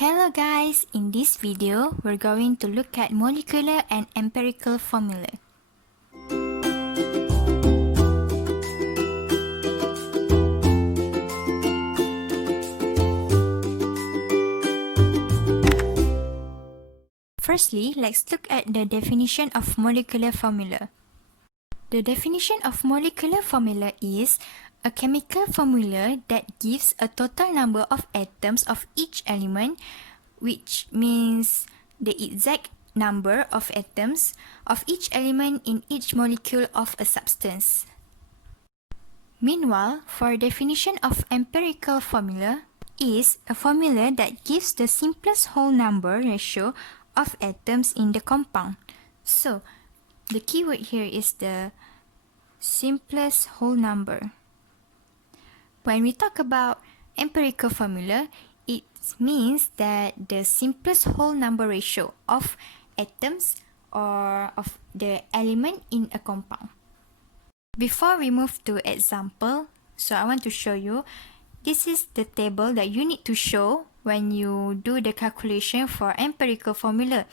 Hello guys, in this video, we're going to look at molecular and empirical formula. Firstly, let's look at the definition of molecular formula. The definition of molecular formula is a chemical formula that gives a total number of atoms of each element, which means the exact number of atoms of each element in each molecule of a substance. Meanwhile, for definition of empirical formula is a formula that gives the simplest whole number ratio of atoms in the compound. So, the keyword here is the simplest whole number. When we talk about empirical formula, it means that the simplest whole number ratio of atoms or of the element in a compound. Before we move to example, so I want to show you, this is the table that you need to show when you do the calculation for empirical formula.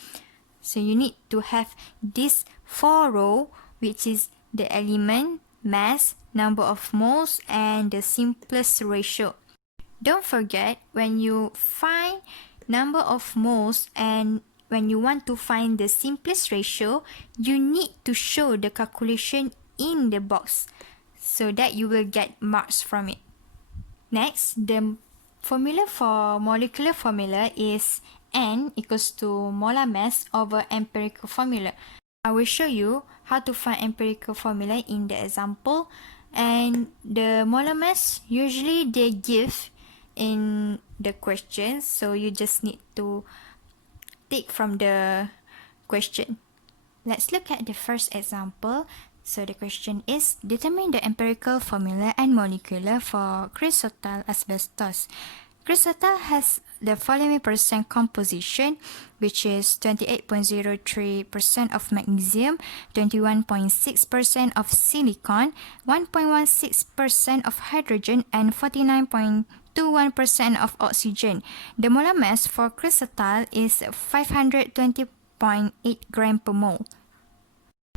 So you need to have this 4 row, which is the element, mass, number of moles, and the simplest ratio. Don't forget, when you find number of moles and when you want to find the simplest ratio, you need to show the calculation in the box so that you will get marks from it. Next, the formula for molecular formula is N equals to molar mass over empirical formula. I will show you how to find empirical formula in the example, and the molar mass usually they give in the questions, so you just need to take from the question. Let's look at the first example. So the question is, determine the empirical formula and molecular for chrysotile asbestos. Chrysotile has the following percent composition, which is 28.03% of magnesium, 21.6% of silicon, 1.16% of hydrogen, and 49.21% of oxygen. The molar mass for chrysotile is 520.8 gram per mole.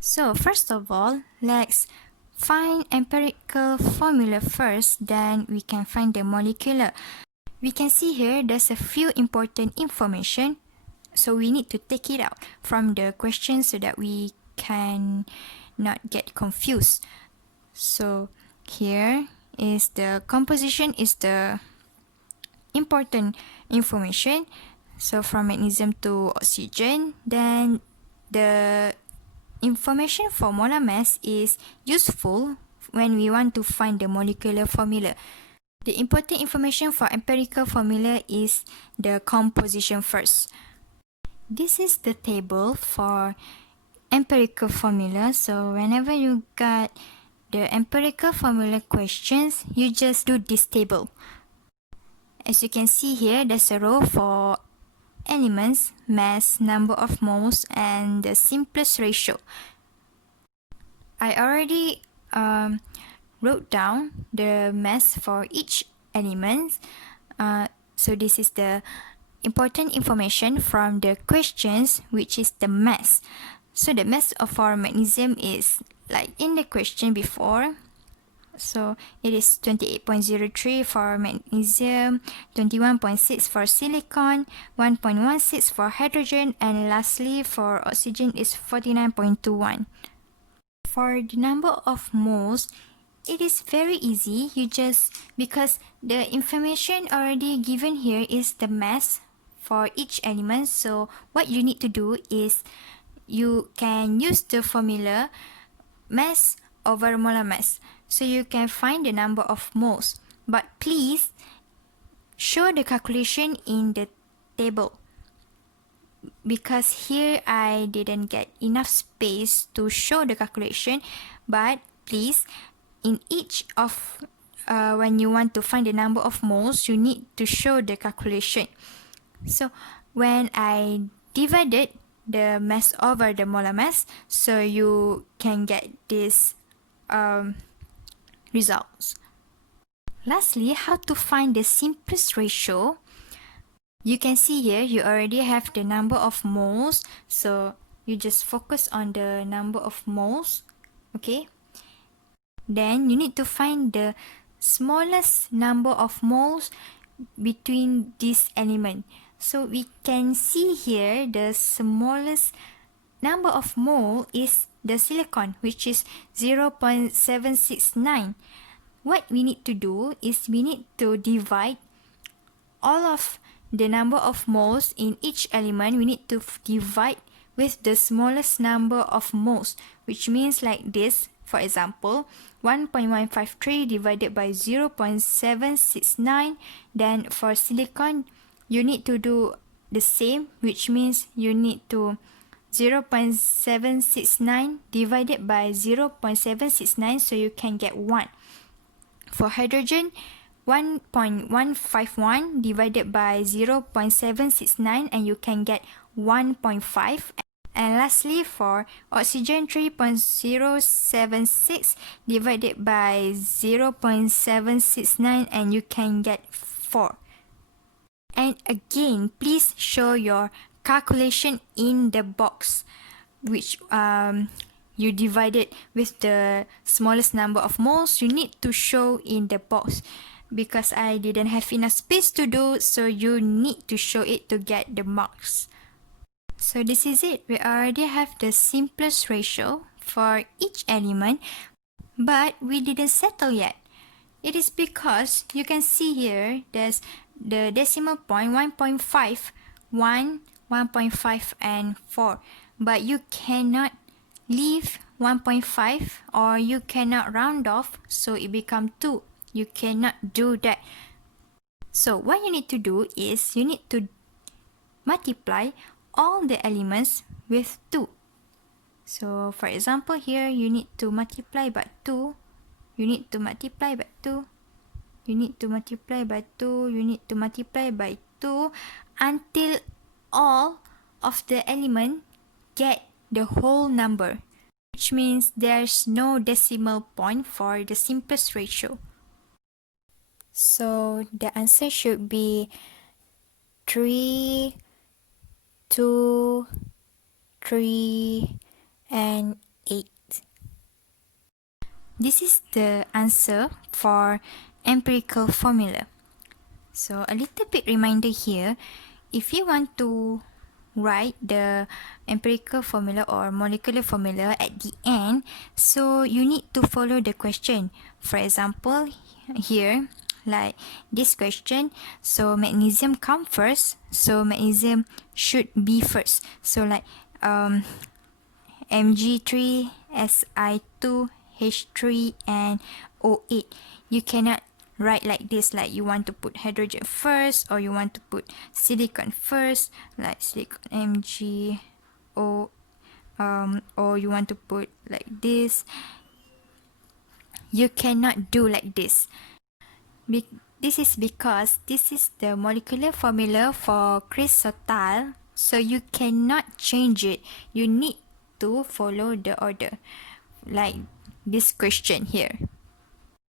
So first of all, let's find empirical formula first, then we can find the molecular. We can see here there's a few important information, so we need to take it out from the question so that we can not get confused. So here is the composition is the important information. So from magnesium to oxygen, then the information for molar mass is useful when we want to find the molecular formula. The important information for empirical formula is the composition first. This is the table for empirical formula. So whenever you got the empirical formula questions, you just do this table. As you can see here, there's a row for elements, mass, number of moles, and the simplest ratio. I already wrote down the mass for each element. So this is the important information from the questions, which is the mass. So the mass of our magnesium is like in the question before. So it is 28.03 for magnesium, 21.6 for silicon, 1.16 for hydrogen, and lastly for oxygen is 49.21. For the number of moles, it is very easy. You just, because the information already given here is the mass for each element, so what you need to do is you can use the formula mass over molar mass, so you can find the number of moles. But please show the calculation in the table, because here I didn't get enough space to show the calculation. But please, in each of when you want to find the number of moles, you need to show the calculation. So when I divided the mass over the molar mass, so you can get this results. Lastly, how to find the simplest ratio. You can see here you already have the number of moles, so you just focus on the number of moles, okay? Then you need to find the smallest number of moles between this element. So we can see here the smallest number of mole is the silicon, which is 0.769. What we need to do is we need to divide all of the number of moles in each element. We need to divide with the smallest number of moles, which means like this. For example, 1.153 divided by 0.769. Then for silicon, you need to do the same, which means you need to 0.769 divided by 0.769, so you can get 1. For hydrogen, 1.151 divided by 0.769, and you can get 1.5. And lastly, for oxygen, 3.076 divided by 0.769, and you can get 4. And again, please show your calculation in the box, which you divided with the smallest number of moles. You need to show in the box because I didn't have enough space to do, so you need to show it to get the marks. So this is it. We already have the simplest ratio for each element, but we didn't settle yet. It is because you can see here there's the decimal point 1.5, 1, 1.5 and 4. But you cannot leave 1.5 or you cannot round off, so it becomes 2. You cannot do that. So what you need to do is you need to multiply all the elements with 2. So for example here, you need to multiply by 2. You need to multiply by 2. You need to multiply by 2. You need to multiply by 2 until all of the element get the whole number, which means there's no decimal point for the simplest ratio. So the answer should be 3, 2, 3, and 8. This is the answer for empirical formula. So a little bit reminder here, if you want to write the empirical formula or molecular formula at the end, so you need to follow the question. For example, here, like this question, so magnesium come first, so magnesium should be first. So like Mg3, Si2, H3 and O8. You cannot write like this, like you want to put hydrogen first or you want to put silicon first, like silicon MgO, or you want to put like this. You cannot do like this. This is because this is the molecular formula for chrysotile, so you cannot change it. You need to follow the order, like this question here.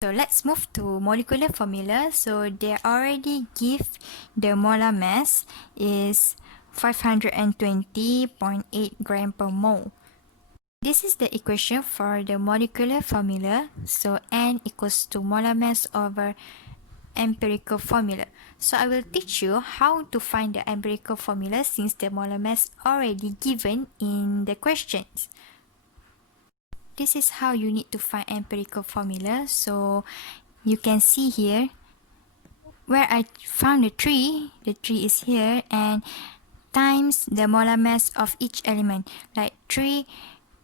So let's move to molecular formula. So they already give the molar mass is 520.8 gram per mole. This is the equation for the molecular formula. So N equals to molar mass over empirical formula. So I will teach you how to find the empirical formula since the molar mass already given in the questions. This is how you need to find empirical formula. So you can see here where I found the tree is here, and times the molar mass of each element, like 3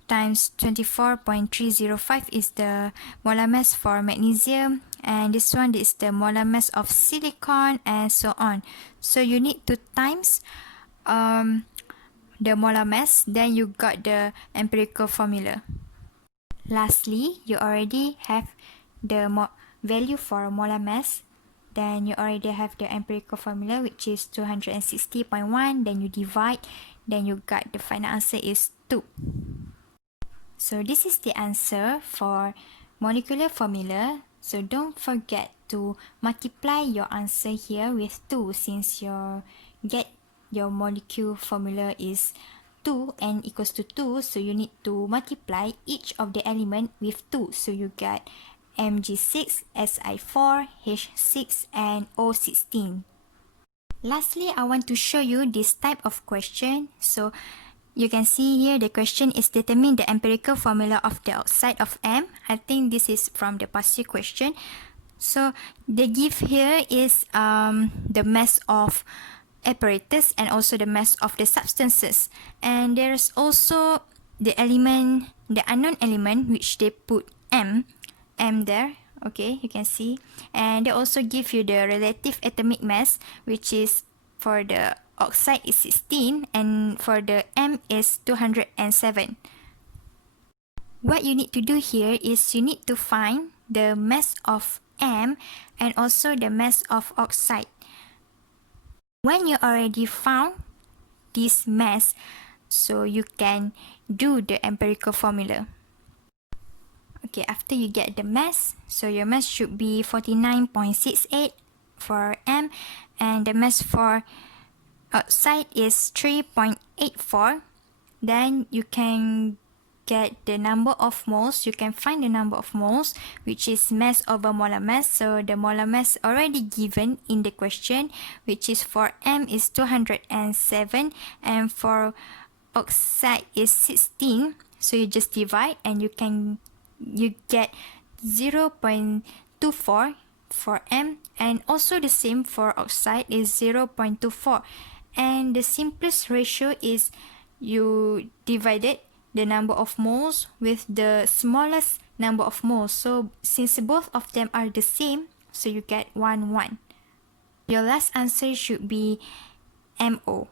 times 24.305 is the molar mass for magnesium, and this one is the molar mass of silicon, and so on. So you need to times the molar mass, then you got the empirical formula. Lastly, you already have the value for molar mass, then you already have the empirical formula, which is 260.1, then you divide, then you got the final answer is 2. So this is the answer for molecular formula. So don't forget to multiply your answer here with 2 since your get your molecule formula is 2, n equals to 2, so you need to multiply each of the element with 2, so you get Mg6, Si4, H6, and O16. Lastly, I want to show you this type of question. So you can see here the question is determine the empirical formula of the oxide of M. I think this is from the past year question. So the give here is the mass of apparatus and also the mass of the substances. And there's also the element, the unknown element, which they put M there. Okay, you can see. And they also give you the relative atomic mass, which is for the oxide is 16 and for the M is 207. What you need to do here is you need to find the mass of M and also the mass of oxide. When you already found this mass, so you can do the empirical formula. Okay, after you get the mass, so your mass should be 49.68 for M, and the mass for oxide is 3.84. Then you can get the number of moles. You can find the number of moles, which is mass over molar mass. So the molar mass already given in the question, which is for M is 207 and for oxide is 16. So you just divide and you get 0.24 for M, and also the same for oxide is 0.24. And the simplest ratio is you divided the number of moles with the smallest number of moles. So since both of them are the same, so you get 1, 1. Your last answer should be MO.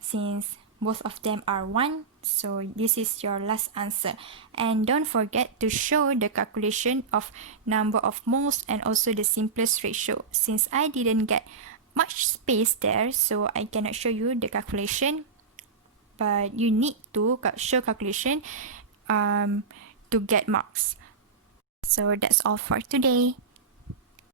Since both of them are 1, so this is your last answer. And don't forget to show the calculation of number of moles and also the simplest ratio. Since I didn't get much space there, so I cannot show you the calculation, but you need to show calculation to get marks. So that's all for today.